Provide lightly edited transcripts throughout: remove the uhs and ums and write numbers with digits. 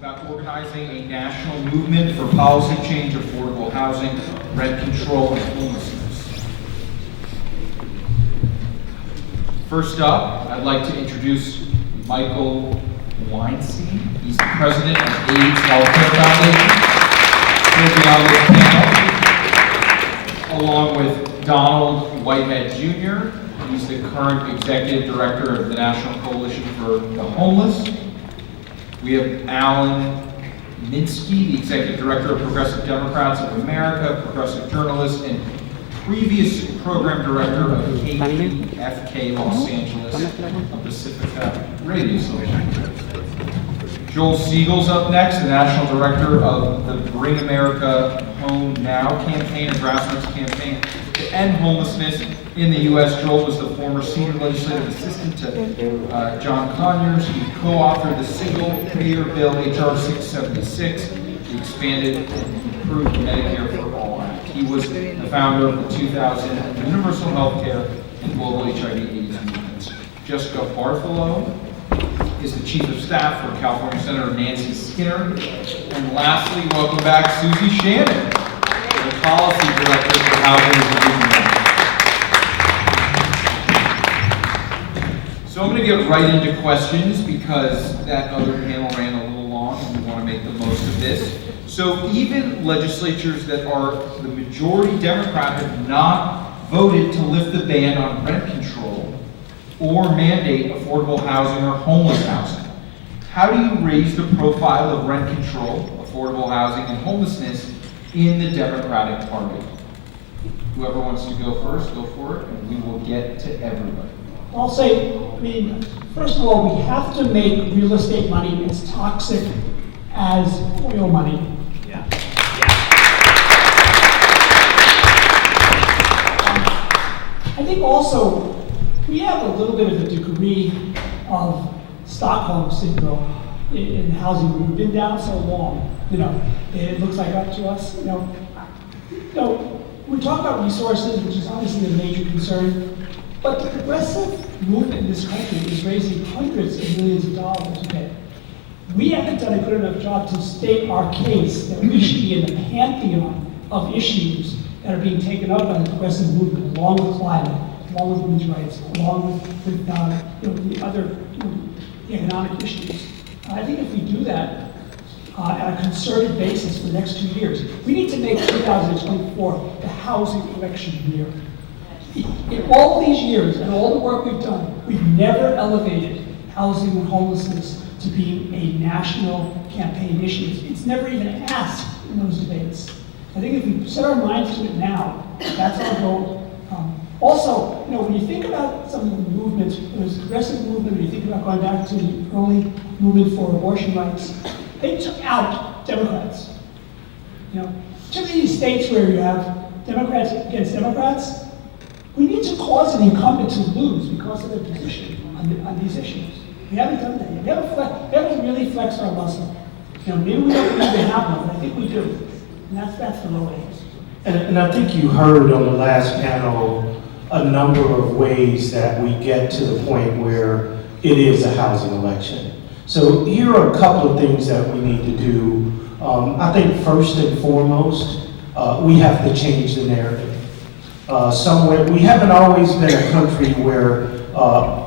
about organizing a national movement for policy change, affordable housing, rent control, and homelessness. First up, I'd like to introduce Michael Weinstein. He's the president of AIDS Healthcare Foundation. He'll be on this panel, along with Donald Whitehead Jr. He's the current executive director of the National Coalition for the Homeless. We have Alan Minsky, the executive director of Progressive Democrats of America, progressive journalist, and previous program director of KPFK Los Angeles, a Pacifica radio station. Joel Segal's up next, the national director of the Bring America Home Now campaign, a grassroots campaign to end homelessness in the U.S. Joel was the former senior legislative assistant to John Conyers. He co-authored the single-payer bill, H.R. 676, the expanded and improved Medicare for All Act. He was the founder of the 2000 Universal Healthcare and Global HIV/AIDS movements. Jessica Bartholow is the chief of staff for California Senator Nancy Skinner. And lastly, welcome back Susie Shannon, the policy director for Housing and Human Rights. So I'm going to get right into questions because that other panel ran a little long and we want to make the most of this. So even legislatures that are the majority Democrat have not voted to lift the ban on rent control or mandate affordable housing or homeless housing. How do you raise the profile of rent control, affordable housing, and homelessness in the Democratic Party? Whoever wants to go first, go for it, and we will get to everybody. I'll say, first of all, we have to make real estate money as toxic as oil money. Yeah. I think also, we have a little bit of a degree of Stockholm syndrome in housing. We've been down so long, it looks like up to us, we talk about resources, which is obviously a major concern, but the progressive movement in this country is raising hundreds of millions of dollars a day. We haven't done a good enough job to state our case that we should be in the pantheon of issues that are being taken up by the progressive movement, along with climate, along with women's rights, along with the other economic issues. I think if we do that at a concerted basis for the next 2 years, we need to make 2024 the housing election year. In all these years and all the work we've done, we've never elevated housing and homelessness to be a national campaign issue. It's never even asked in those debates. I think if we set our minds to it now, that's our goal. Also, when you think about some of the movements, there was a progressive movement, when you think about going back to the early movement for abortion rights, they took out Democrats. Too many states where you have Democrats against Democrats, we need to cause an incumbent to lose because of their position on these issues. We haven't done that yet. We haven't really flexed our muscle. Maybe we don't even have one, but I think we do. And that's the low end. And I think you heard on the last panel a number of ways that we get to the point where it is a housing election. So here are a couple of things that we need to do. I think first and foremost, we have to change the narrative. We haven't always been a country where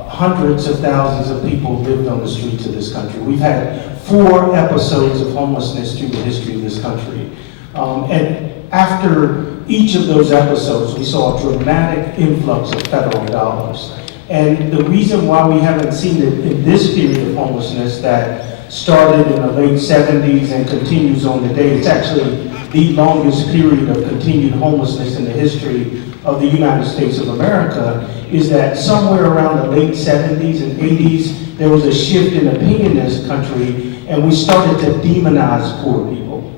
hundreds of thousands of people lived on the streets of this country. We've had 4 episodes of homelessness through the history of this country. And after each of those episodes, we saw a dramatic influx of federal dollars. And the reason why we haven't seen it in this period of homelessness that started in the late 70s and continues on today, it's actually the longest period of continued homelessness in the history of the United States of America, is that somewhere around the late 70s and 80s, there was a shift in opinion in this country, and we started to demonize poor people.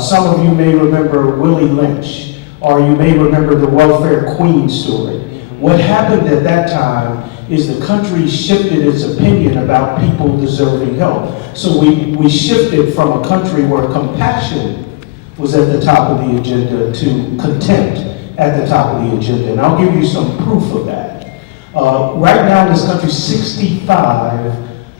Some of you may remember Willie Lynch, or you may remember the welfare queen story. What happened at that time is the country shifted its opinion about people deserving help. So we shifted from a country where compassion was at the top of the agenda to contempt at the top of the agenda. And I'll give you some proof of that. Right now in this country, 65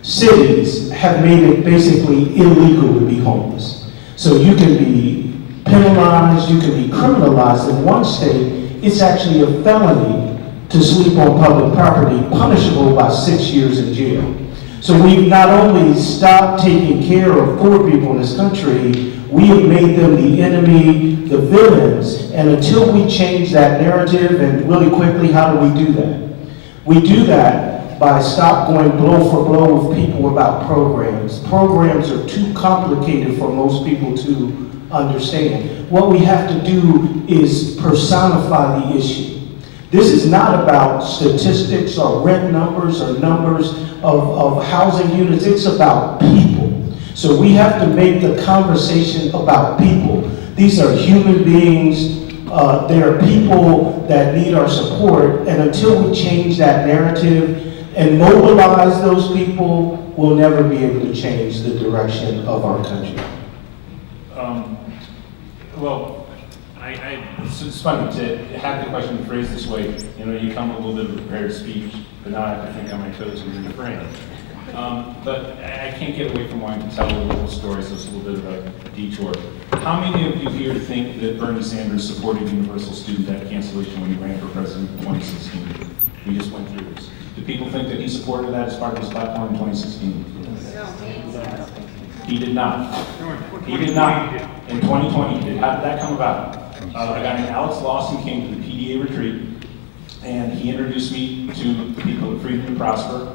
cities have made it basically illegal to be homeless. So you can be penalized, you can be criminalized. In one state, it's actually a felony to sleep on public property, punishable by 6 years in jail. So we've not only stopped taking care of poor people in this country, we have made them the enemy, the villains. And until we change that narrative, and really quickly, how do we do that? We do that by stop going blow for blow with people about programs. Programs are too complicated for most people to understand. What we have to do is personify the issue. This is not about statistics or rent numbers or numbers of housing units. It's about people. So we have to make the conversation about people. These are human beings. There are people that need our support. And until we change that narrative and mobilize those people, we'll never be able to change the direction of our country. It's funny to have the question phrased this way. You know, you come with a little bit of a prepared speech, but now I have to think on my toes and in the frame. But I can't get away from wanting to tell a little story, so it's a little bit of a detour. How many of you here think that Bernie Sanders supported universal student debt cancellation when he ran for president in 2016? We just went through this. Do people think that he supported that as part of his platform in 2016? He did not. He did not. In 2020, how did that come about? A guy named Alex Lawson came to the PDA retreat, and he introduced me to the people at Freedom to Prosper.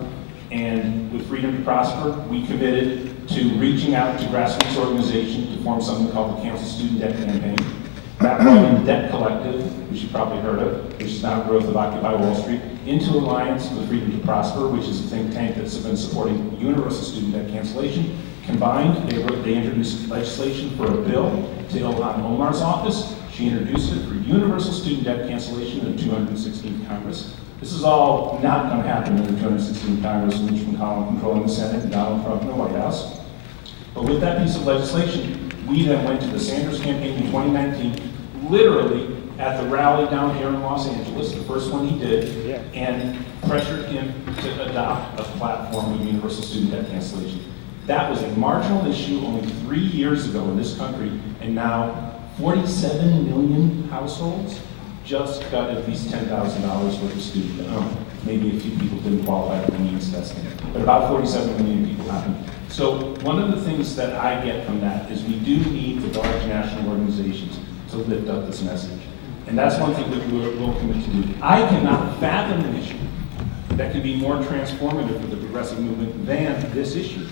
And with Freedom to Prosper, we committed to reaching out to grassroots organizations to form something called the Cancel Student Debt Campaign. That brought in Debt Collective, which you've probably heard of, which is now growth of Occupy Wall Street, into alliance with Freedom to Prosper, which is a think tank that's been supporting universal student debt cancellation. Combined, they introduced legislation for a bill to Ilhan Omar's office. She introduced it for universal student debt cancellation in the 216th Congress. This is all not going to happen in the 216th Congress with Mitch McConnell controlling the Senate and Donald Trump in the White House. But with that piece of legislation, we then went to the Sanders campaign in 2019, literally at the rally down here in Los Angeles, the first one he did, and pressured him to adopt a platform of universal student debt cancellation. That was a marginal issue only 3 years ago in this country, and now 47 million households just got at least $10,000 worth of student loan. Maybe a few people didn't qualify for the means testing, but about 47 million people haven't. So one of the things that I get from that is we do need the large national organizations to lift up this message. And that's one thing that we'll commit to do. I cannot fathom an issue that can be more transformative for the progressive movement than this issue.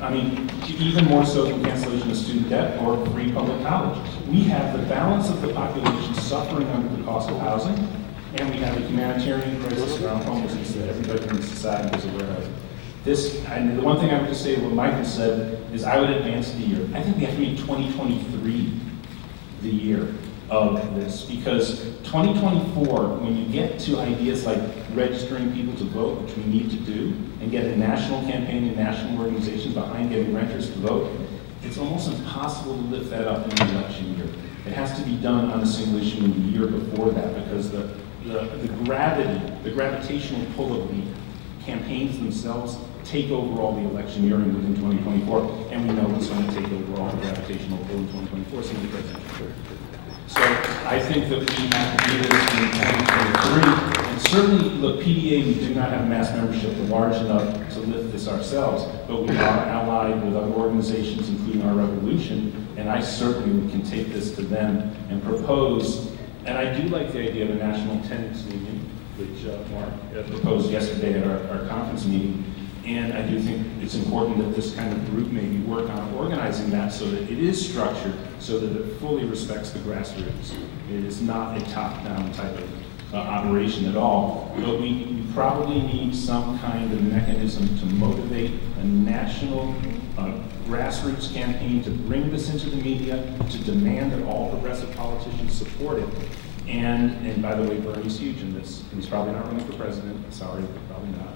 I mean, even more so than cancellation of student debt or free public college. We have the balance of the population suffering under the cost of housing, and we have a humanitarian crisis around homelessness that everybody in society is aware of. This, and the one thing I would just say to what Michael said is I would advance the year. I think we have to be 2023 the year of this, because 2024, when you get to ideas like registering people to vote, which we need to do, and get a national campaign and national organizations behind getting renters to vote, it's almost impossible to lift that up in the election year. It has to be done on a single issue in the year before that, because the gravitational pull of the campaigns themselves take over all the electioneering within 2024, and we know what's going to take over all the gravitational pull in 2024, so the presidential. So I think that we have to do this in 2023. And certainly, look, PDA, we do not have mass membership large enough to lift this ourselves, but we are allied with other organizations, including our Revolution, and I certainly can take this to them and propose, and I do like the idea of a national tenants union, which Mark proposed yesterday at our conference meeting. And I do think it's important that this kind of group maybe work on organizing that so that it is structured, so that it fully respects the grassroots. It is not a top-down type of operation at all. But we probably need some kind of mechanism to motivate a national grassroots campaign to bring this into the media, to demand that all progressive politicians support it. And by the way, Bernie's huge in this. He's probably not running for president. Sorry, probably not.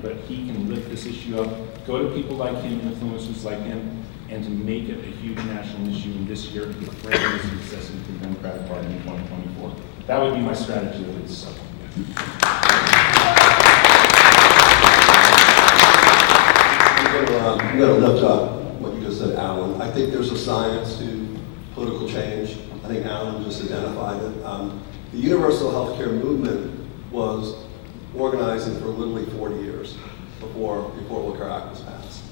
But he can lift this issue up, go to people like him, influencers like him, and to make it a huge national issue in this year to bring this success into the Democratic Party in 2024. That would be my strategy at least. gotta lift up what you just said, Alan. I think there's a science to political change. I think Alan just identified it. The universal healthcare movement was organizing for literally 40 years before the Affordable Care Act was passed.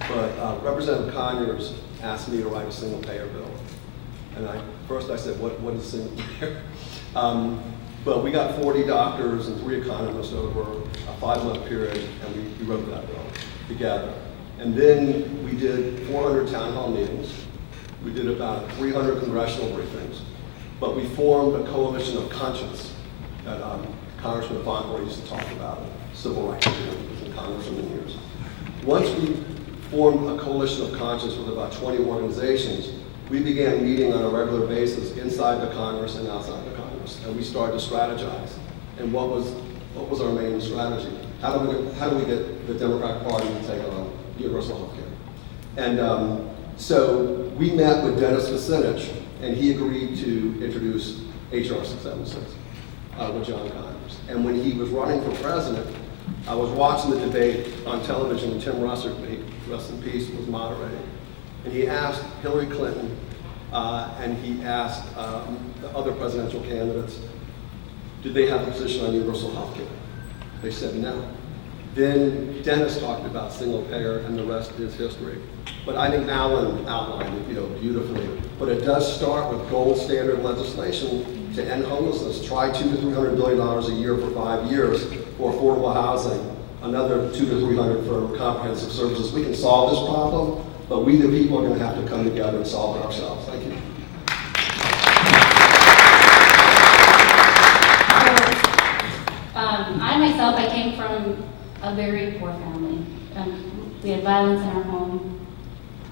But Representative Conyers asked me to write a single payer bill. And first I said, what is single payer? But we got 40 doctors and 3 economists over a 5-month period, and we wrote that bill together. And then we did 400 town hall meetings. We did about 300 congressional briefings. But we formed a coalition of conscience that Congressman Fauntleroy used to talk about, civil rights in Congress for many years. Once we formed a coalition of conscience with about 20 organizations, we began meeting on a regular basis inside the Congress and outside the Congress, and we started to strategize. And what was our main strategy? How do we get the Democratic Party to take on universal health care? And so we met with Dennis Kucinich, and he agreed to introduce HR 676 with John Conyers. And when he was running for president, I was watching the debate on television, and Tim Russert, rest in peace, was moderating. And he asked Hillary Clinton, and he asked the other presidential candidates, did they have a position on universal health care? They said no. Then Dennis talked about single payer, and the rest is history. But I think Alan outlined it, beautifully. But it does start with gold standard legislation to end homelessness. Try $200 to $300 billion a year for 5 years for affordable housing, another $200 to $300 for comprehensive services. We can solve this problem, but we the people are going to have to come together and solve it ourselves. Thank you. I myself, I came from a very poor family. We had violence in our home.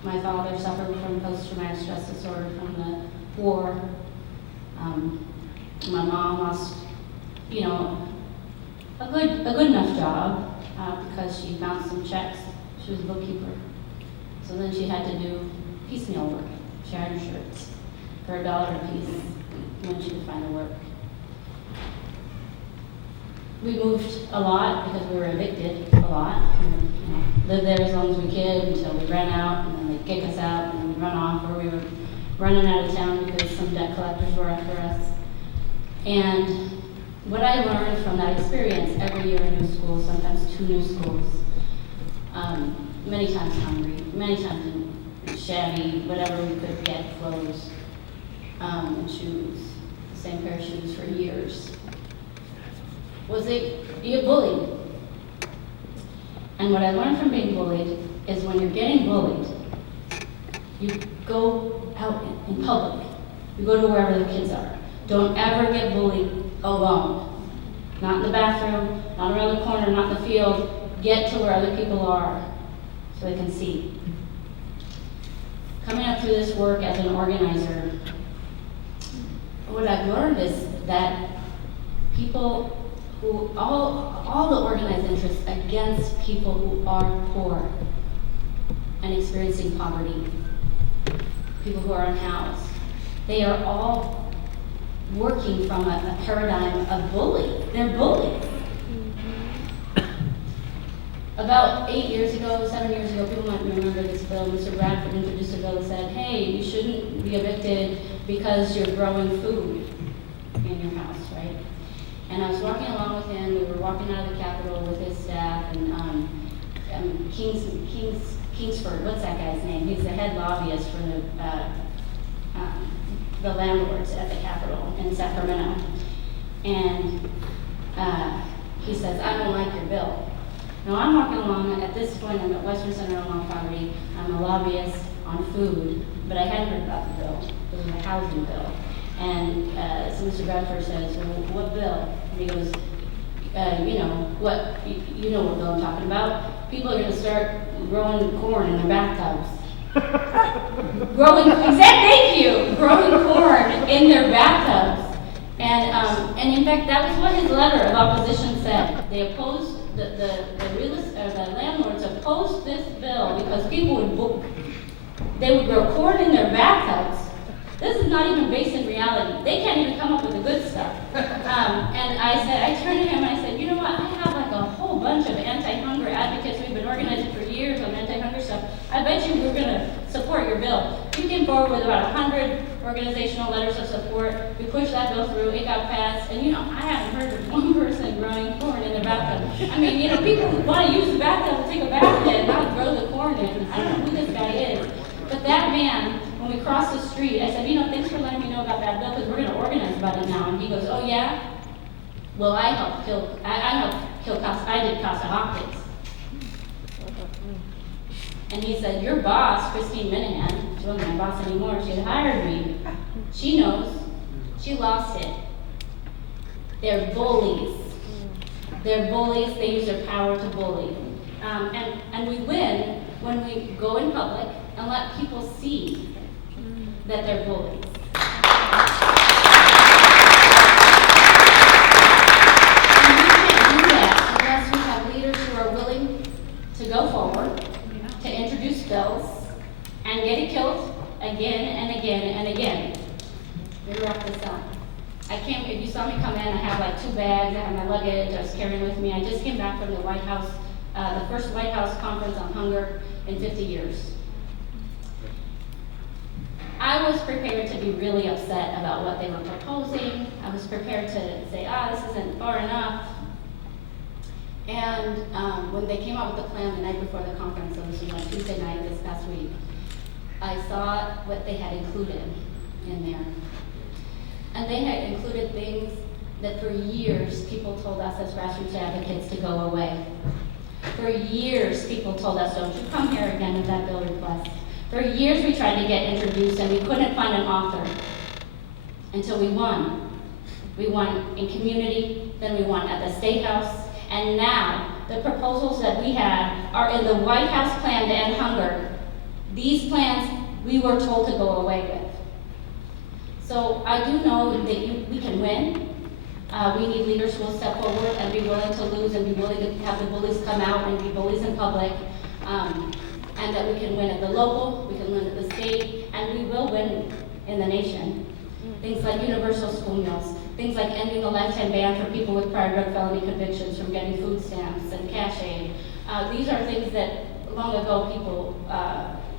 My father suffered from post-traumatic stress disorder from the war. My mom lost, a good enough job because she bounced some checks. She was a bookkeeper. So then she had to do piecemeal work, charity shirts, for $1 a piece when she could find the work. We moved a lot because we were evicted a lot. We lived there as long as we could until we ran out, and then they'd kick us out, and then we'd run off, or we were running out of town because some debt collectors were after us. And what I learned from that experience, every year a new school, sometimes 2 new schools, many times hungry, many times in shabby, whatever we could get, clothes and shoes, the same pair of shoes for years, was you get bullied. And what I learned from being bullied is when you're getting bullied, you go out in public. You go to wherever the kids are. Don't ever get bullied alone. Not in the bathroom, not around the corner, not in the field. Get to where other people are so they can see. Coming up through this work as an organizer, what I've learned is that people who, all the organized interests against people who are poor and experiencing poverty, people who are unhoused, they are all working from a paradigm of bullying. They're bullies. About 8 years ago, 7 years ago, people might remember this bill. Mr. Bradford introduced a bill that said, hey, you shouldn't be evicted because you're growing food in your house, right? And I was walking along with him. We were walking out of the Capitol with his staff, and Kingsford, what's that guy's name? He's the head lobbyist for the landlords at the Capitol in Sacramento. And he says, I don't like your bill. Now I'm walking along, at this point I'm at Western Center on Law Poverty. I'm a lobbyist on food, but I hadn't heard about the bill. It was a housing bill. And so Mr. Bradford says, well, what bill? And he goes, you know what bill I'm talking about. People are going to start growing corn in their bathtubs. Growing corn in their bathtubs. And in fact, that was what his letter of opposition said. They opposed, the landlords opposed this bill because people would grow corn in their bathtubs. This is not even based in reality. They can't even come up with the good stuff. And I turned to him and I said, you know what, I have like a whole bunch of anti-hunger advocates. We've been organizing for years on anti-hunger stuff. stuff, I bet you we're gonna support your bill. You came forward with about 100 organizational letters of support. We pushed that bill through, it got passed, and I haven't heard of one person growing corn in their bathtub. I mean, people want to use the bathtub to take a bath in, not grow the corn in. I don't know who this guy is. But that man, when we crossed the street, I said, thanks for letting me know about that bill, because we're gonna organize about it now. And he goes, oh yeah? Well, I did Costa-Hawkins. And he said, your boss, Christine Minahan, she wasn't my boss anymore, she had hired me. She knows, she lost it. They're bullies. They're bullies, they use their power to bully. And we win when we go in public and let people see that they're bullies. Go forward to introduce bills and get it killed again and again and again. Let me wrap this up. If you saw me come in, I have like 2 bags, I have my luggage, I was carrying with me. I just came back from the White House, the first White House conference on hunger in 50 years. I was prepared to be really upset about what they were proposing. I was prepared to say, this isn't far enough. And when they came out with the plan the night before the conference, so this was on Tuesday night this past week, I saw what they had included in there. And they had included things that for years people told us as grassroots advocates to go away. For years people told us, don't you come here again with that bill request. For years we tried to get introduced and we couldn't find an author until we won. We won in community, then we won at the State House, and now the proposals that we had are in the White House plan to end hunger. These plans we were told to go away with. So I do know that we can win. We need leaders who will step forward and be willing to lose and be willing to have the bullies come out and be bullies in public. And that we can win at the local, we can win at the state, and we will win in the nation. Things like universal school meals, things like ending the lifetime ban for people with prior drug felony convictions from getting food stamps and cash aid. These are things that long ago people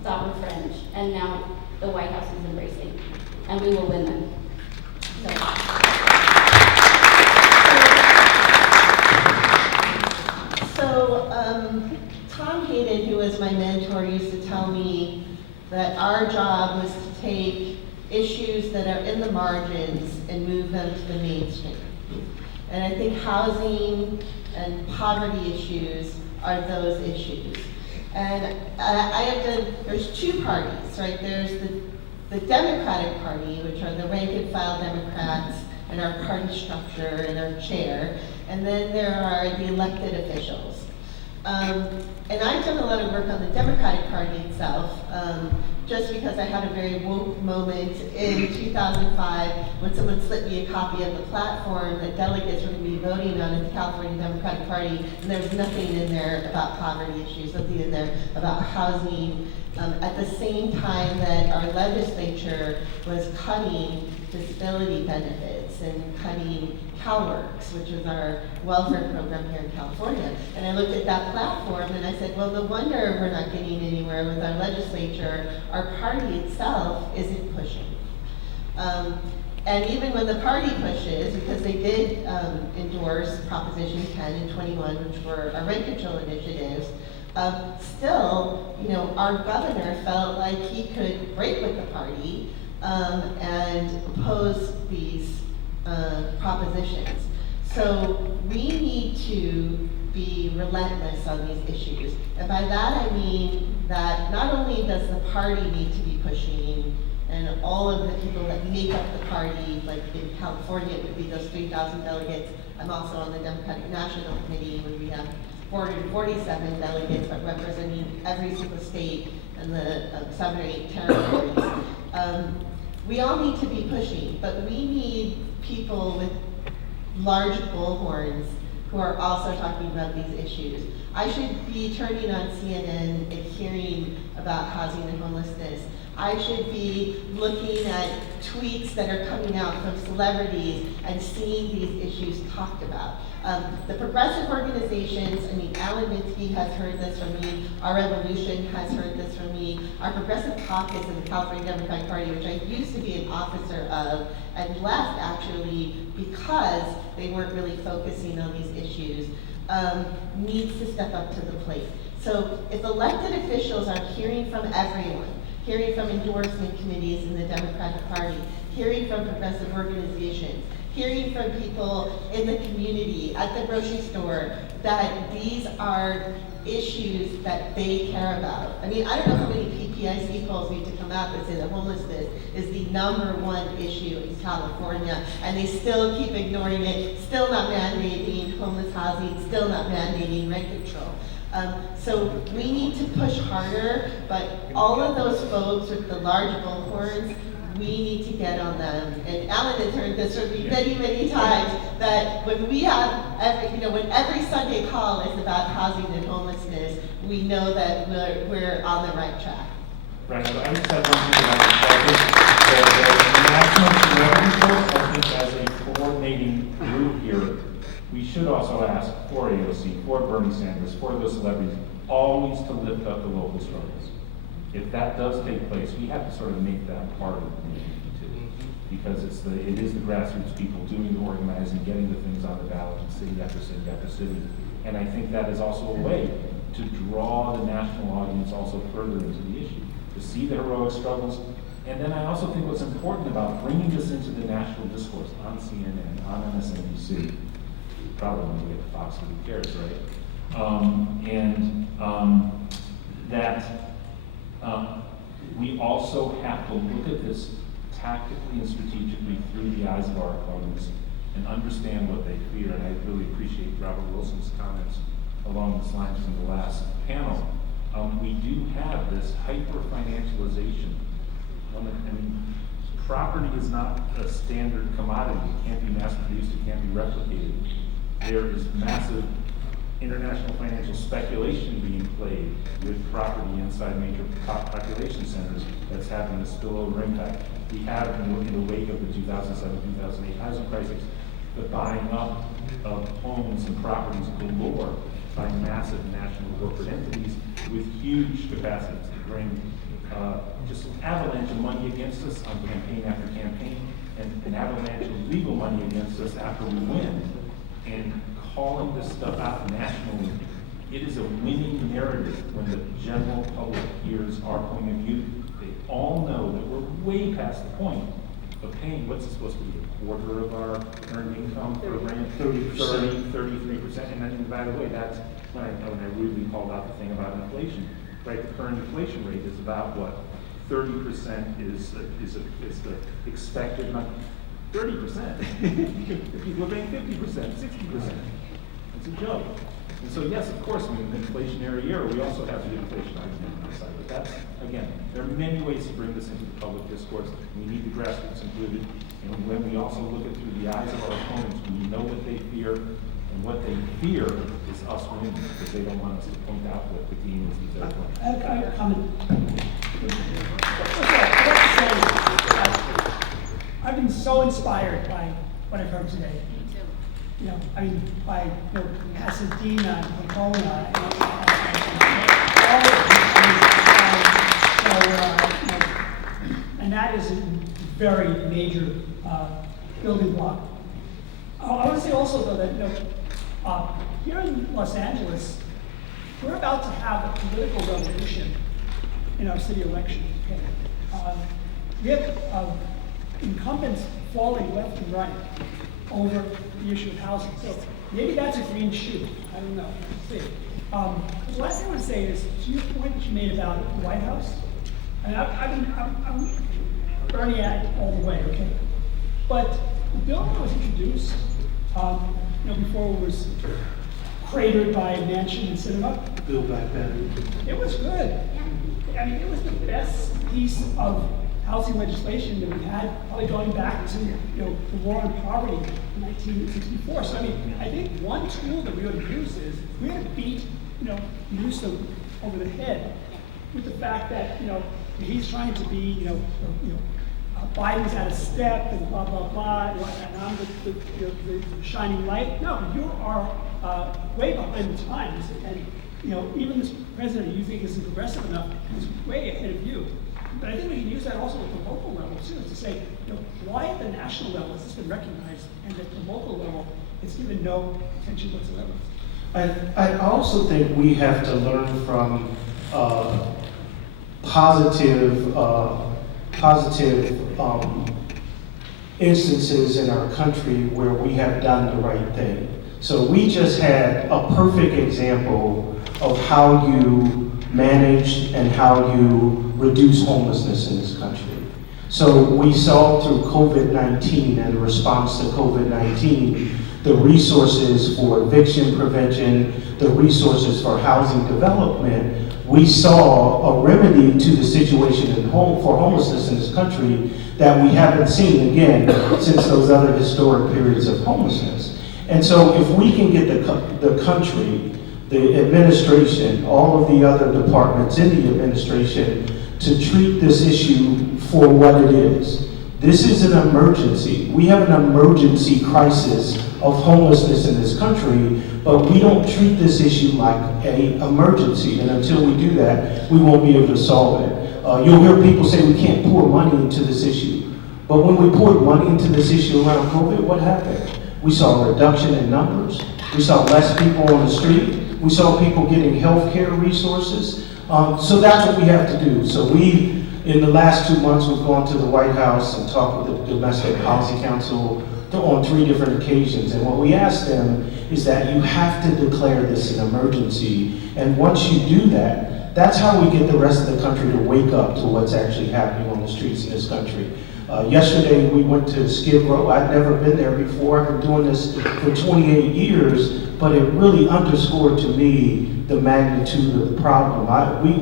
thought were fringe, and now the White House is embracing, and we will win them. So Tom Hayden, who was my mentor, used to tell me that our job was to take issues that are in the margins and move them to the mainstream. And I think housing and poverty issues are those issues. And there's 2 parties, right? There's the Democratic Party, which are the rank and file Democrats and our party structure and our chair. And then there are the elected officials. And I've done a lot of work on the Democratic Party itself, just because I had a very woke moment in 2005 when someone slipped me a copy of the platform that delegates were going to be voting on in the California Democratic Party, and there was nothing in there about poverty issues, nothing in there about housing. At the same time that our legislature was cutting disability benefits and cutting CalWorks, which is our welfare program here in California. And I looked at that platform and I said, well, no wonder we're not getting anywhere with our legislature. Our party itself isn't pushing. And even when the party pushes, because they did endorse Proposition 10 and 21, which were our rent control initiatives, still, our governor felt like he could break with the party and oppose these propositions. So we need to be relentless on these issues. And by that I mean that not only does the party need to be pushing, and all of the people that make up the party, like in California, it would be those 3,000 delegates. I'm also on the Democratic National Committee, where we have 447 delegates, but representing every single state and the 7 or 8 territories. We all need to be pushing, but we need people with large bullhorns who are also talking about these issues. I should be turning on CNN and hearing about housing and homelessness, I should be looking at tweets that are coming out from celebrities and seeing these issues talked about. The progressive organizations, I mean, Alan Minsky has heard this from me, Our Revolution has heard this from me, our Progressive Caucus in the California Democratic Party, which I used to be an officer of, and left actually because they weren't really focusing on these issues, needs to step up to the plate. So if elected officials are hearing from everyone, hearing from endorsement committees in the Democratic Party, hearing from progressive organizations, hearing from people in the community, at the grocery store, that these are issues that they care about. I mean, I don't know how many PPIC polls need to come out that say that homelessness is the #1 issue in California, and they still keep ignoring it, still not mandating homeless housing, still not mandating rent control. So we need to push harder, but all of those folks with the large bullhorns, we need to get on them. And Alan has heard this from me many, many times, that when we have, when every Sunday call is about housing and homelessness, we know that we're on the right track. Right, so I just have one thing about the national revenue source, I think as a coordinating group here, we should also ask for AOC, for Bernie Sanders, for those celebrities, always to lift up the local struggles. If that does take place, we have to sort of make that part of the community too. Because it is the grassroots people doing the organizing, getting the things on the ballot in city after city after city. And I think that is also a way to draw the national audience also further into the issue, to see the heroic struggles. And then I also think what's important about bringing this into the national discourse on CNN, on MSNBC, probably when we get to Fox, who cares, right? We also have to look at this tactically and strategically through the eyes of our opponents and understand what they fear. And I really appreciate Robert Wilson's comments along these lines from the last panel. We do have this hyper-financialization. Property is not a standard commodity. It can't be mass-produced, it can't be replicated. There is massive international financial speculation being played with property inside major population centers that's having a spillover impact. We have, in the wake of the 2007-2008 housing crisis, the buying up of homes and properties galore by massive national corporate entities with huge capacities to bring just an avalanche of money against us on campaign after campaign, and an avalanche of legal money against us after we win. And calling this stuff out nationally, it is a winning narrative when the general public hears our point of view. They all know that we're way past the point of paying, what's it supposed to be, a quarter of our earned income for rent? 33%. And then, by the way, that's when I rudely called out the thing about inflation, right? The current inflation rate is about what? 30% is the expected number. 30%. People are paying 50%, 60%. It's a joke. And so yes, of course, in an inflationary era, we also have the inflation argument on the side. But that's, again, there are many ways to bring this into the public discourse. We need the grassroots included. And when we also look at through the eyes of our opponents, we know what they fear. And what they fear is us winning, because they don't want us to point out what the game is that they're playing. I have a comment. I've been so inspired by what I've heard today. By Pasadena, Pomona, and that is a very major building block. I want to say also, though, that here in Los Angeles, we're about to have a political revolution in our city election. Okay? We have incumbents falling left and right over the issue of housing. So maybe that's a green shoot. I don't know. We'll see. The last thing I want to say is, to your point that you made about the White House, and I'm Bernie all the way, okay? But the bill that was introduced, before it was cratered by Manchin and Sinema, Build Back Better. it was good. I mean, it was the best piece of housing legislation that we had, probably going back to the war on poverty in 1964. So I think one tool that we ought to use is we ought to beat Newsom over the head with the fact that he's trying to be, Biden's out of step and blah, blah, blah, and I'm the shining light. No, you are way behind the times, and, even this president you think isn't progressive enough is way ahead of you. But I think we can use that also at the local level too, to say, why at the national level has this been recognized, and at the local level, it's given no attention whatsoever. I also think we have to learn from positive instances in our country where we have done the right thing. So we just had a perfect example of how you manage and how you reduce homelessness in this country. So we saw through COVID-19 and the response to COVID-19, the resources for eviction prevention, the resources for housing development. We saw a remedy to the situation for homelessness in this country that we haven't seen again since those other historic periods of homelessness. And so if we can get the country, the administration, all of the other departments in the administration to treat this issue for what it is. This is an emergency. We have an emergency crisis of homelessness in this country, but we don't treat this issue like an emergency. And until we do that, we won't be able to solve it. You'll hear people say we can't pour money into this issue. But when we poured money into this issue around COVID, what happened? We saw a reduction in numbers. We saw less people on the street. We saw people getting health care resources. So that's what we have to do. So in the last 2 months, we've gone to the White House and talked with the Domestic Policy Council on 3 different occasions. And what we asked them is that you have to declare this an emergency. And once you do that, that's how we get the rest of the country to wake up to what's actually happening on the streets in this country. Yesterday, we went to Skid Row. I'd never been there before. I've been doing this for 28 years, but it really underscored to me the magnitude of the problem.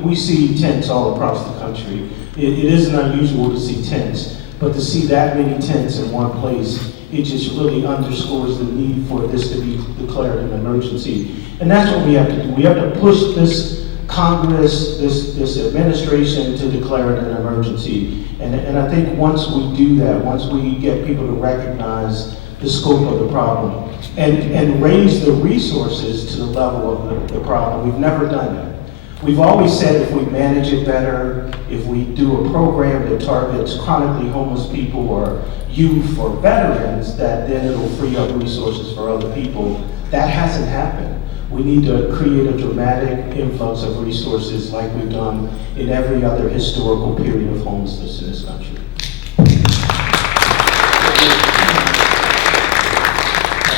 We see tents all across the country. It isn't unusual to see tents, but to see that many tents in one place, it just really underscores the need for this to be declared an emergency. And that's what we have to do. We have to push this Congress, this administration to declare it an emergency. And I think once we do that, once we get people to recognize the scope of the problem and raise the resources to the level of the problem, we've never done that. We've always said if we manage it better, if we do a program that targets chronically homeless people or youth or veterans, that then it'll free up resources for other people. That hasn't happened. We need to create a dramatic influx of resources like we've done in every other historical period of homelessness in this country.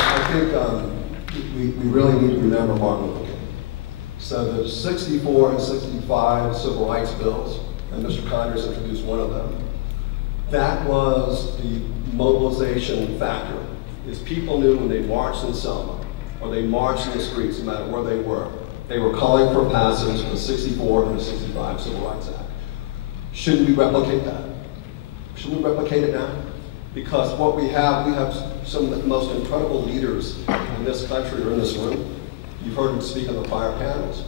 I think we really need to remember Martin Luther King. So the 64 and 65 civil rights bills, and Mr. Conyers introduced one of them, that was the mobilization factor, is people knew when they marched in Selma, or they marched in the streets, no matter where they were calling for passage of the 64 and the 65 Civil Rights Act. Shouldn't we replicate that? Shouldn't we replicate it now? Because what we have some of the most incredible leaders in this country or in this room. You've heard them speak on the prior panels.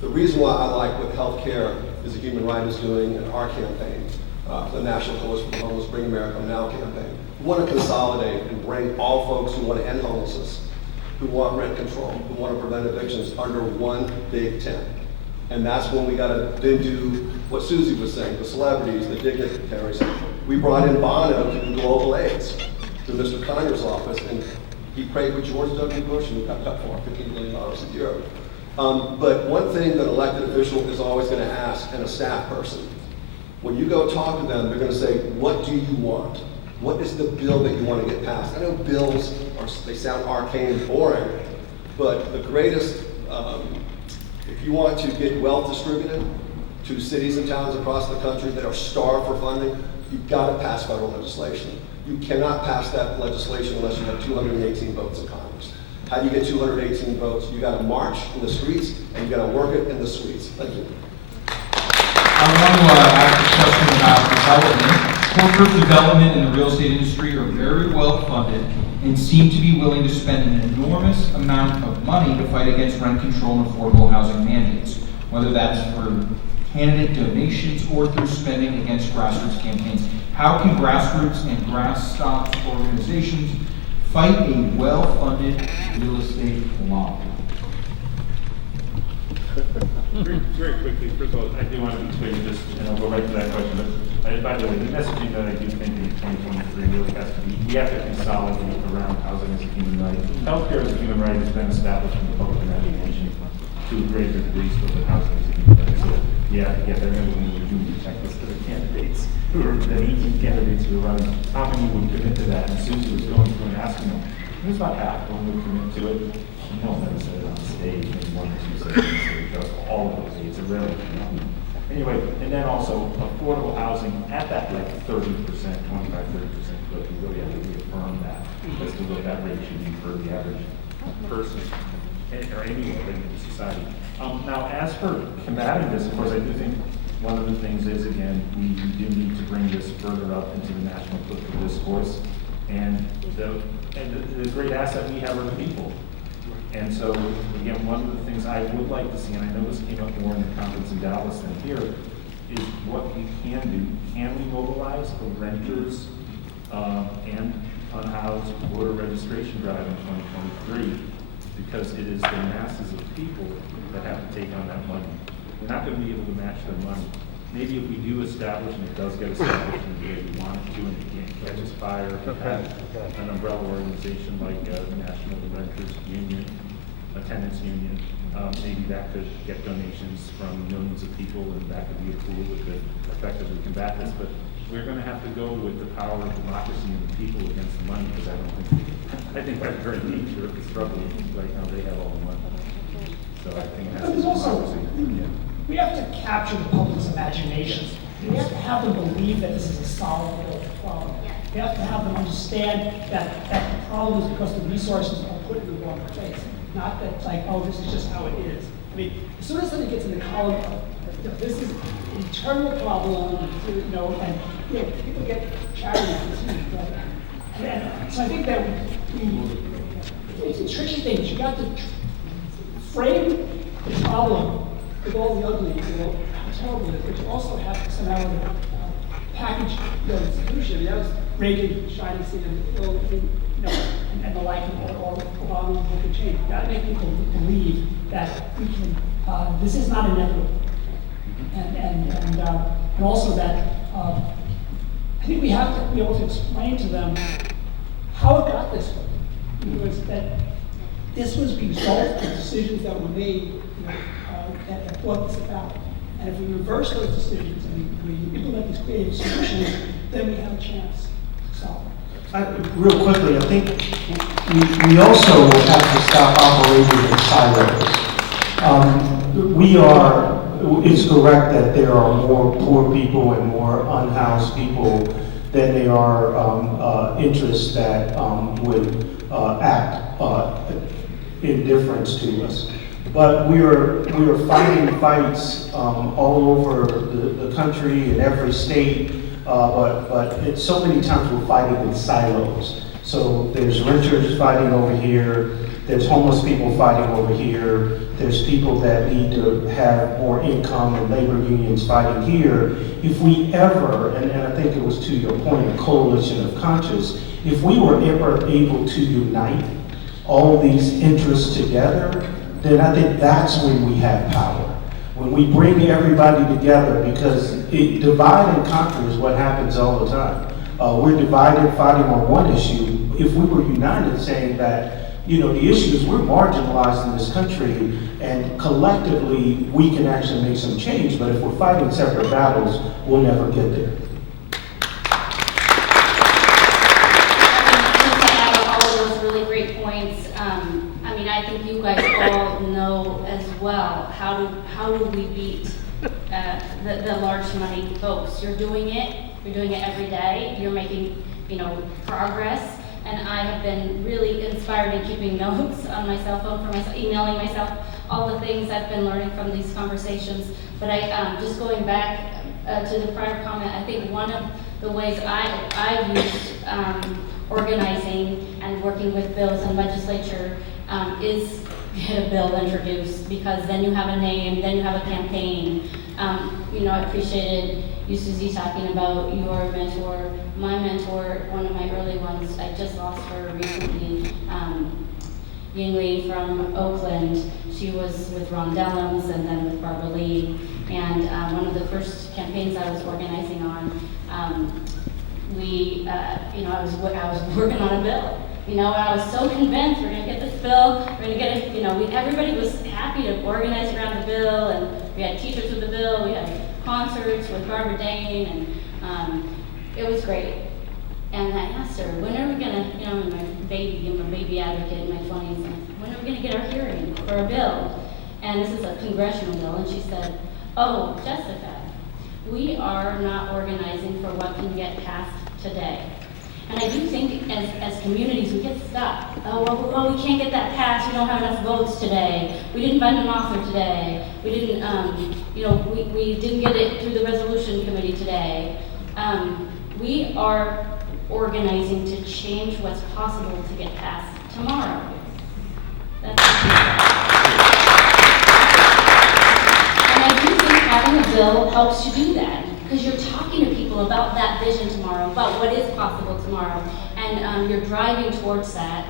The reason why I like what healthcare is a human right is doing in our campaign, the National Coalition for the Homeless, Bring America Now campaign. We want to consolidate and bring all folks who want to end homelessness, who want rent control, who want to prevent evictions under one big tent. And that's when we got to then do what Susie was saying, the celebrities, the dignitaries. We brought in Bono to do global AIDS to Mr. Conyers' office, and he prayed with George W. Bush, and we got cut for $15 million a year. But one thing that an elected official is always going to ask, and a staff person, when you go talk to them, they're going to say, what do you want? What is the bill that you want to get passed? I know bills, they sound arcane and boring, but the greatest, if you want to get wealth distributed to cities and towns across the country that are starved for funding, you've got to pass federal legislation. You cannot pass that legislation unless you have 218 votes in Congress. How do you get 218 votes? You got to march in the streets, and you got to work it in the streets. Thank you. I want to ask a question about development. Corporate development in the real estate industry are very well funded and seem to be willing to spend an enormous amount of money to fight against rent control and affordable housing mandates, whether that's for candidate donations or through spending against grassroots campaigns. How can grassroots and grassroots organizations fight a well-funded real estate lobby? Very quickly, first of all, I do want to be clear, just, and I'll go right to that question, but by the way, the messaging that I do think in 2023 really has to be, we have to consolidate around housing as a human right. Healthcare as a human right has been established in the public imagination to a greater degree so that housing is a human right. So, yeah, they're going to do the checklist of the candidates, who are the 18 candidates who are running. How many would commit to that? And Susie was going through and asking them, who's about half of them would commit to it? No one ever said it on stage, maybe one or two said it on stage, just all of those, it's a rarely. Anyway, and then also affordable housing at that like 30%, 25, 30% clip, you really have to reaffirm that as to what that rate should be for the average person or anyone in the society. Now, as for combating this, of course, I do think one of the things is, again, we do need to bring this further up into the national political discourse. And the great asset we have are the people. And so, again, one of the things I would like to see, and I know this came up more in the conference in Dallas than here, is what we can do. Can we mobilize the renters and unhoused voter registration drive in 2023? Because it is the masses of people that have to take on that money. We're not going to be able to match their money. Maybe if we do establish, and it does get established in the way we want it to, and it can't catch us fire, if we have an umbrella organization like the National Renters Union, a tenants union, maybe that could get donations from millions of people, and that could be a tool that could effectively combat this. But we're going to have to go with the power of democracy and the people against the money, because I think that's very nature of the struggle. Right now, they have all the money. So I think that's But there's also, yeah. we have to capture the public's imagination. We have to have them believe that this is a solvable problem. We have to have them understand that the problem is because the resources are put in the wrong place. Not that it's like, oh, this is just how it is. I mean, as soon as something gets in the column of, this is an internal problem, and people get charity fatigued, right? And so I think that it's a tricky thing. You got to frame the problem with all the ugly, how terrible it is, but you also have to somehow package the solution. That was Reagan shining seeing and the like, or Obama can change. You got to make people believe that we can. This is not inevitable, and also that I think we have to be able to explain to them how it got this way. In other words, that this was the result of decisions that were made that brought this about. And if we reverse those decisions and we implement these creative solutions, then we have a chance to solve it. Real quickly, I think we also have to stop operating in silos. It's correct that there are more poor people and more unhoused people than there are interests that would act in difference to us. But we are fighting fights all over the country, in every state, but so many times we're fighting in silos. So there's renters fighting over here, there's homeless people fighting over here, there's people that need to have more income and labor unions fighting here. If we ever, and I think it was to your point, a coalition of conscience, if we were ever able to unite all these interests together, then I think that's when we have power. When we bring everybody together, because divide and conquer is what happens all the time. We're divided, fighting on one issue. If we were united, saying that, the issue is we're marginalized in this country, and collectively we can actually make some change, but if we're fighting separate battles, we'll never get there. I think you guys all know as well, how do we beat the large money folks? You're doing it every day, you're making, progress, and I have been really inspired in keeping notes on my cell phone for myself, emailing myself, all the things I've been learning from these conversations. But I, just going back to the prior comment, I think one of the ways I use organizing and working with bills and legislature is get a bill introduced, because then you have a name, then you have a campaign, I appreciated you, Susie, talking about your mentor. My mentor, one of my early ones, I just lost her recently, young lady from Oakland. She was with Ron Dellums and then with Barbara Lee. And one of the first campaigns I was organizing on, I was working on a bill. And I was so convinced we're going to get this bill, we're going to get it, everybody was happy to organize around the bill, and we had t-shirts with the bill, we had concerts with Barbara Dane, and it was great. And I asked her, when are we going to, I'm a baby advocate in my 20s, and when are we going to get our hearing for a bill? And this is a congressional bill, and she said, oh, Jessica, we are not organizing for what can get passed today. And I do think as communities, we get stuck. Oh, we can't get that passed, we don't have enough votes today. We didn't find an author today. We didn't, we didn't get it through the resolution committee today. We are organizing to change what's possible to get passed tomorrow. That's and I do think having a bill helps you do that, because you're talking to people about that vision tomorrow, about what is possible tomorrow, and you're driving towards that,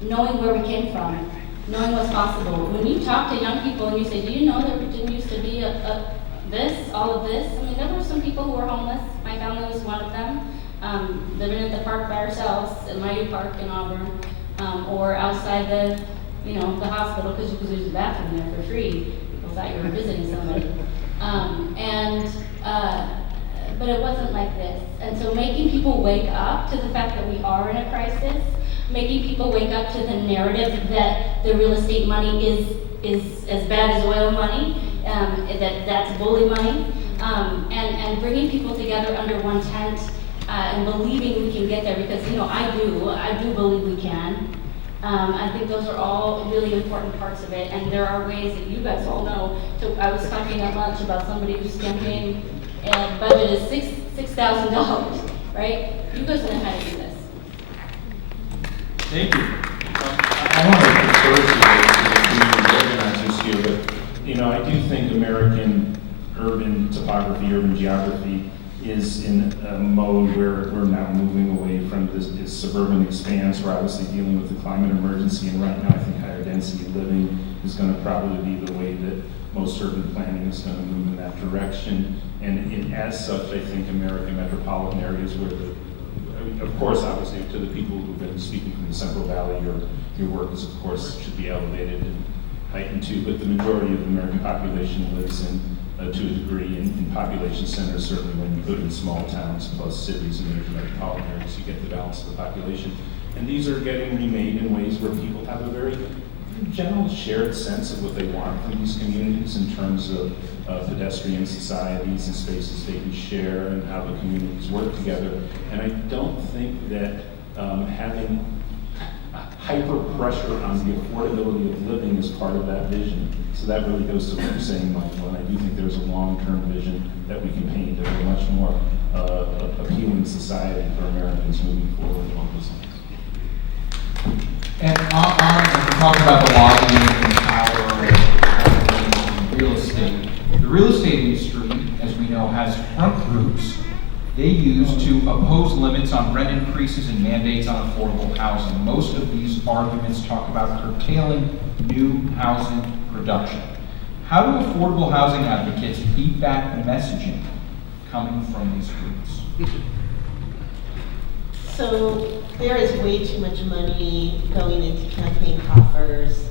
knowing where we came from, knowing what's possible. When you talk to young people and you say, do you know there didn't used to be all of this? I mean, there were some people who were homeless. My family was one of them, living at the park by ourselves, at Mayu Park in Auburn, or outside the hospital, because you could use the bathroom there for free. People thought you were visiting somebody. But it wasn't like this. And so making people wake up to the fact that we are in a crisis, making people wake up to the narrative that the real estate money is as bad as oil money, that's bully money, and bringing people together under one tent and believing we can get there, because I do believe we can. I think those are all really important parts of it, and there are ways that you guys all know. So I was talking at lunch about somebody whose campaign budget is $6,000, right? You guys know how to do this. Thank you. I want to defer to the organizers here, but I do think American urban topography, urban geography is in a mode where we're now moving away from this suburban expanse. We're obviously dealing with the climate emergency, and right now I think higher density living is going to probably be the way that most urban planning is going to move in that direction. And as such, I think American metropolitan areas where of course, obviously, to the people who've been speaking from the Central Valley, your work is, of course, should be elevated and heightened too, but the majority of the American population lives in, to a degree, in population centers. Certainly when you put in small towns plus cities and major metropolitan areas, you get the balance of the population. And these are getting remade in ways where people have a very general shared sense of what they want from these communities in terms of pedestrian societies and spaces they can share and how the communities work together. And I don't think that having hyper pressure on the affordability of living is part of that vision. So that really goes to what you're saying, Michael, and I do think there's a long-term vision that we can paint of a much more appealing society for Americans moving forward along those lines. And to talk about the lobbying and power of real estate. The real estate industry, as we know, has front groups they use to oppose limits on rent increases and mandates on affordable housing. Most of these arguments talk about curtailing new housing production. How do affordable housing advocates beat back the messaging coming from these groups? So there is way too much money going into campaign coffers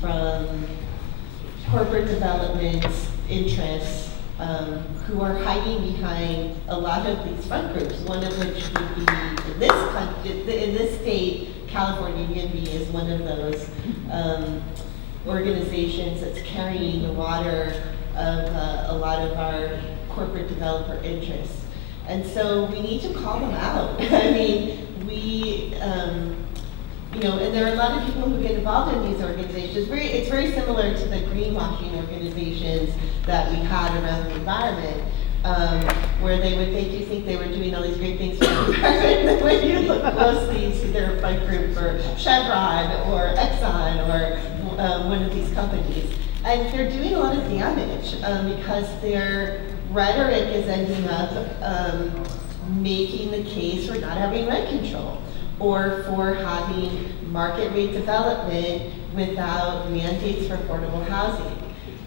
from corporate developments, interests, who are hiding behind a lot of these front groups, one of which would be in this state, California Unity is one of those organizations that's carrying the water of a lot of our corporate developer interests. And so we need to call them out. I mean, and there are a lot of people who get involved in these organizations. It's very similar to the greenwashing organizations that we had around the environment, where they would make you think they were doing all these great things for the environment, and when you look closely, you see they're a fight group for Chevron or Exxon or one of these companies. And they're doing a lot of damage because their rhetoric is ending up making the case for not having rent control or for having market rate development without mandates for affordable housing.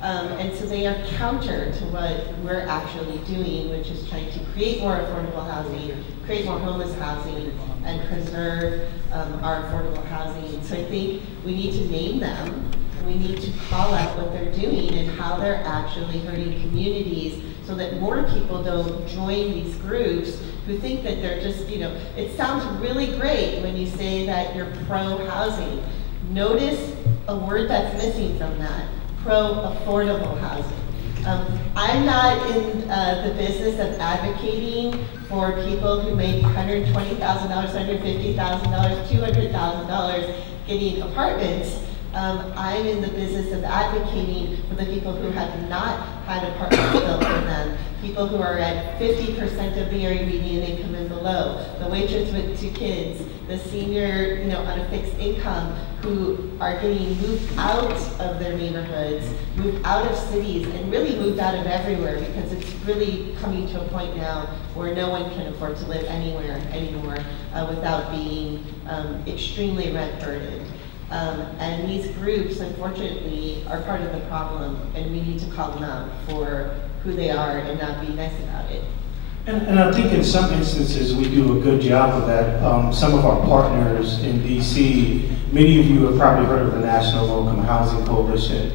And so they are counter to what we're actually doing, which is trying to create more affordable housing, create more homeless housing, and preserve our affordable housing. So I think we need to name them, and we need to call out what they're doing and how they're actually hurting communities so that more people don't join these groups who think that they're just, it sounds really great when you say that you're pro-housing. Notice a word that's missing from that. Pro-affordable housing. I'm not in the business of advocating for people who make $120,000, $150,000, $200,000 getting apartments. I'm in the business of advocating for the people who have not had apartments built for them, people who are at 50% of the area median income and below, the waitress with 2 kids, the senior, on a fixed income who are getting moved out of their neighborhoods, moved out of cities, and really moved out of everywhere because it's really coming to a point now where no one can afford to live anywhere anymore without being extremely rent burdened. And these groups, unfortunately, are part of the problem, and we need to call them out for who they are and not be nice about it. And I think in some instances we do a good job of that. Some of our partners in DC, many of you have probably heard of the National Low-Income Housing Coalition.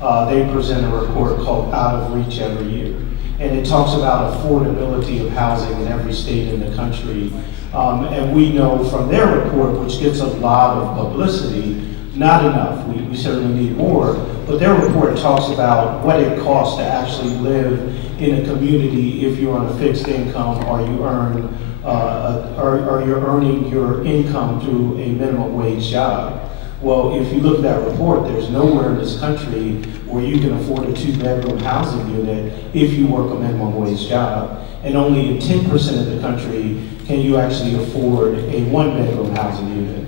They present a report called Out of Reach every year. And it talks about affordability of housing in every state in the country. And we know from their report, which gets a lot of publicity, not enough. We certainly need more. But their report talks about what it costs to actually live in a community if you're on a fixed income or you earn, or you're earning your income through a minimum wage job. Well, if you look at that report, there's nowhere in this country where you can afford a 2-bedroom housing unit if you work a minimum wage job. And only in 10% of the country can you actually afford a 1-bedroom housing unit.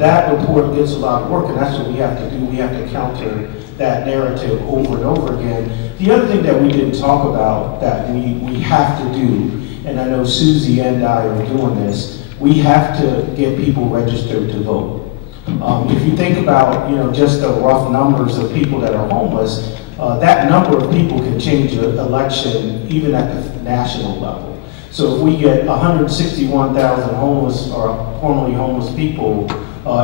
That report gets a lot of work, and that's what we have to do. We have to counter that narrative over and over again. The other thing that we didn't talk about that we have to do, and I know Susie and I are doing this, we have to get people registered to vote. If you think about, just the rough numbers of people that are homeless, that number of people can change an election even at the national level. So if we get 161,000 homeless or formerly homeless people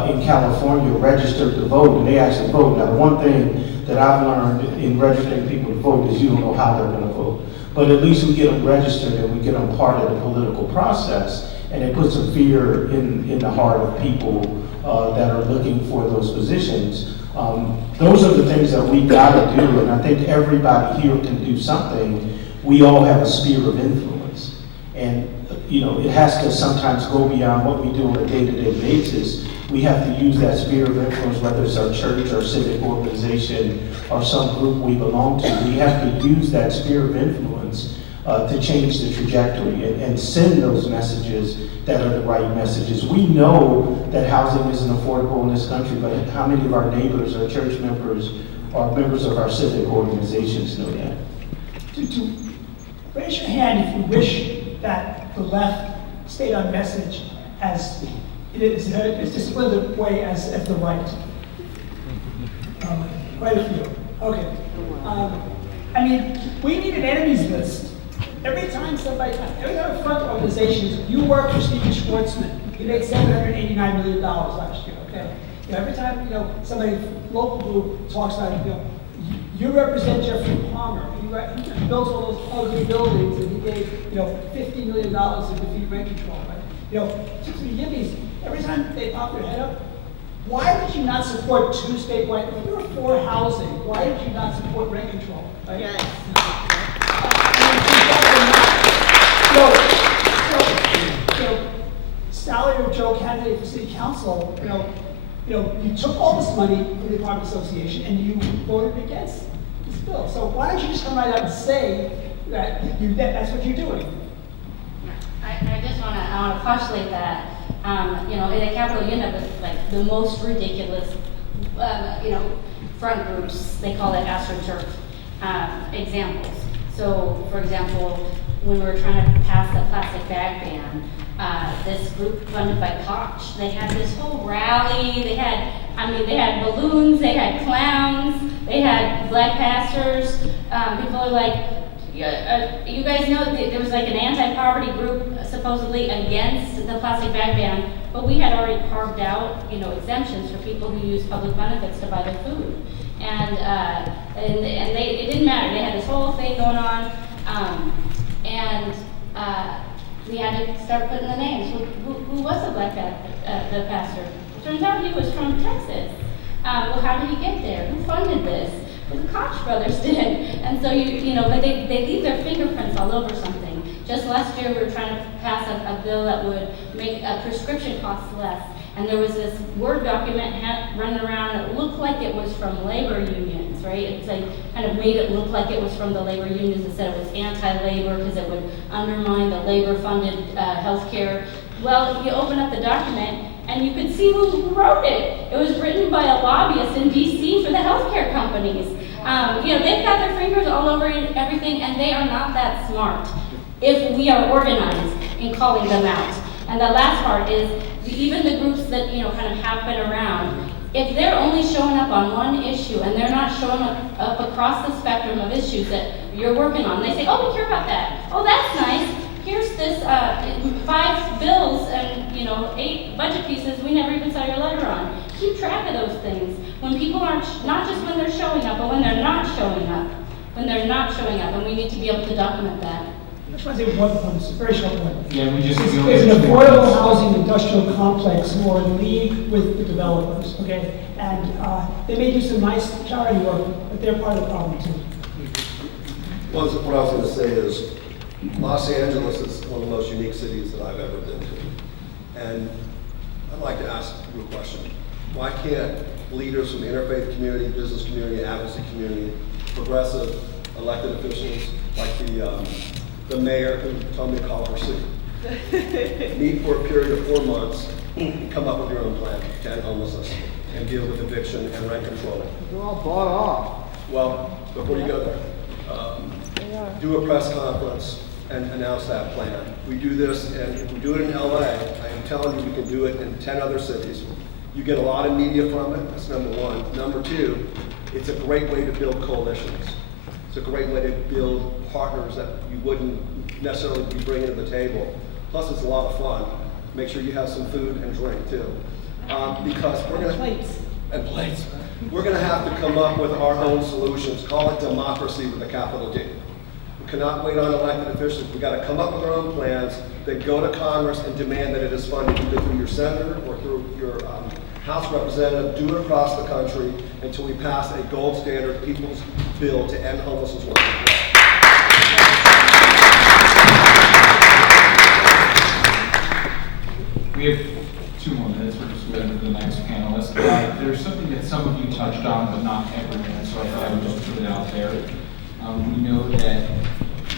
in California registered to vote, and they actually vote. Now, the one thing that I've learned in registering people to vote is you don't know how they're going to vote. But at least we get them registered and we get them part of the political process, and it puts some fear in the heart of people that are looking for those positions. Those are the things that we got to do, and I think everybody here can do something. We all have a sphere of influence, and it has to sometimes go beyond what we do on a day-to-day basis. We have to use that sphere of influence, whether it's our church or civic organization or some group we belong to. We have to use that sphere of influence to change the trajectory and send those messages that are the right messages. We know that housing isn't affordable in this country, but how many of our neighbors or church members or members of our civic organizations know that? Raise your hand if you wish that the left stayed on message as disciplined way as the right. Quite a few. Okay. We need an enemies list. Every time a front organization, you work for Stephen Schwartzman, he made $789 million last year, okay? Every time, somebody local group talks about, you represent Jeffrey Palmer, he built all those ugly buildings, and he gave, $50 million to defeat rent control, right? Just to give these, every time they pop their head up, why did you not support 2 statewide, if you were for housing, why did you not support rent control, right? Yes. Salary of Joe candidate for city council, you took all this money from the apartment association and you voted against this bill. So why don't you just come right out and say that that's what you're doing? I just want to postulate that, in a capital unit, like the most ridiculous, front groups, they call it AstroTurf examples. So, for example, when we were trying to pass the plastic bag ban, this group funded by Koch, they had this whole rally, they had balloons, they had clowns, they had black pastors. People are like, you guys know that there was like an anti-poverty group supposedly against the plastic bag ban, but we had already carved out, exemptions for people who use public benefits to buy their food. And it didn't matter, they had this whole thing going on, we had to start putting the names. Who was the black the pastor? Turns out he was from Texas. Well, how did he get there? Who funded this? Well, the Koch brothers did. And so but they leave their fingerprints all over something. Just last year, we were trying to pass a bill that would make prescription costs less. And there was this Word document running around that looked like it was from labor unions, right? It's like kind of made it look like it was from the labor unions instead it was anti-labor because it would undermine the labor-funded health care. Well, you open up the document and you could see who wrote it. It was written by a lobbyist in DC for the healthcare companies. They've got their fingers all over everything and they are not that smart if we are organized in calling them out. And the last part is, even the groups that, kind of have been around, if they're only showing up on one issue and they're not showing up across the spectrum of issues that you're working on, they say, oh, we care about that. Oh, that's nice. Here's this 5 bills and, 8 budget pieces we never even saw your letter on. Keep track of those things. When people aren't, not just when they're showing up, but when they're not showing up. When they're not showing up, and we need to be able to document that. I just want to say one point, it's a very short point. Yeah, we just. It's an affordable housing industrial complex who are in league with the developers, okay? And they may do some nice charity work, but they're part of the problem too. Well, what I was going to say is, Los Angeles is one of the most unique cities that I've ever been to. And I'd like to ask you a question. Why can't leaders from the interfaith community, business community, advocacy community, progressive elected officials, like the mayor who told me to call her Sue, meet for a period of 4 months and come up with your own plan to end homelessness and deal with eviction and rent control? They're all bought off. Well, before you go there, do a press conference and announce that plan. We do this, and if we do it in LA, I am telling you we can do it in 10 other cities. You get a lot of media from it, that's number one. Number two, it's a great way to build coalitions. It's a great way to build partners that you wouldn't necessarily be bringing to the table. Plus, it's a lot of fun. Make sure you have some food and drink too. Because we're gonna- Plates. And plates. We're gonna have to come up with our own solutions. Call it democracy with a capital D. We cannot wait on elected officials. We gotta come up with our own plans, then go to Congress and demand that it is funded either through your senator or through your House representative. Do it across the country until we pass a gold standard people's bill to end homelessness once and for all. We have 2 more minutes. We're just going to the next panelist. There's something that some of you touched on, but not everyone, so I thought I would just put it out there. We know that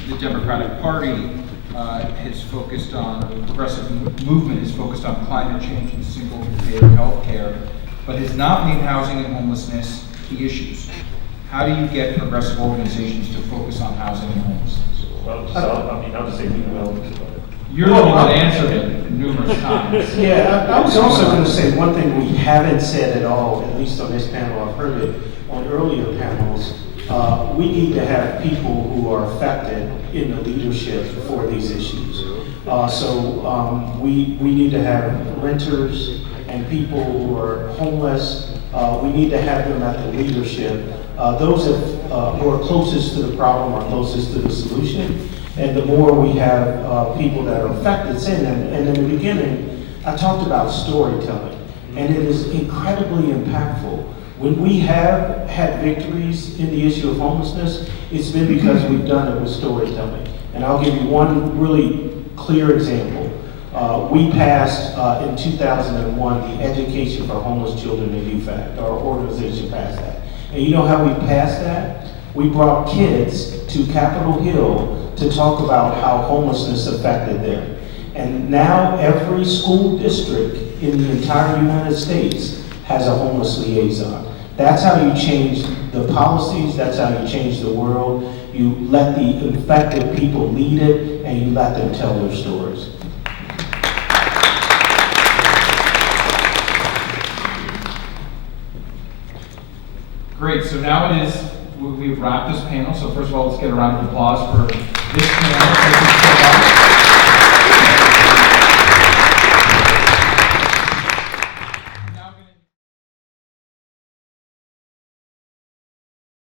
the Democratic Party has focused on, the progressive movement is focused on climate change and single-payer health care, but has not made housing and homelessness key issues. How do you get progressive organizations to focus on housing and homelessness? Well, I'll just say we will. You're the one that answered it numerous times. Yeah, I was also going to say one thing we haven't said at all, at least on this panel. I've heard it on earlier panels. We need to have people who are affected in the leadership for these issues. We need to have renters and people who are homeless. We need to have them at the leadership. Those who are closest to the problem are closest to the solution. And the more we have people that are affected, saying that, and in the beginning, I talked about storytelling, and it is incredibly impactful. When we have had victories in the issue of homelessness, it's been because we've done it with storytelling. And I'll give you one really clear example. We passed in 2001 the Education for Homeless Children and Youth Act. Our organization passed that. And you know how we passed that? We brought kids to Capitol Hill to talk about how homelessness affected them. And now every school district in the entire United States has a homeless liaison. That's how you change the policies, that's how you change the world. You let the infected people lead it, and you let them tell their stories. Great, so now it is, we've wrapped this panel, so first of all, let's get a round of applause for this panel.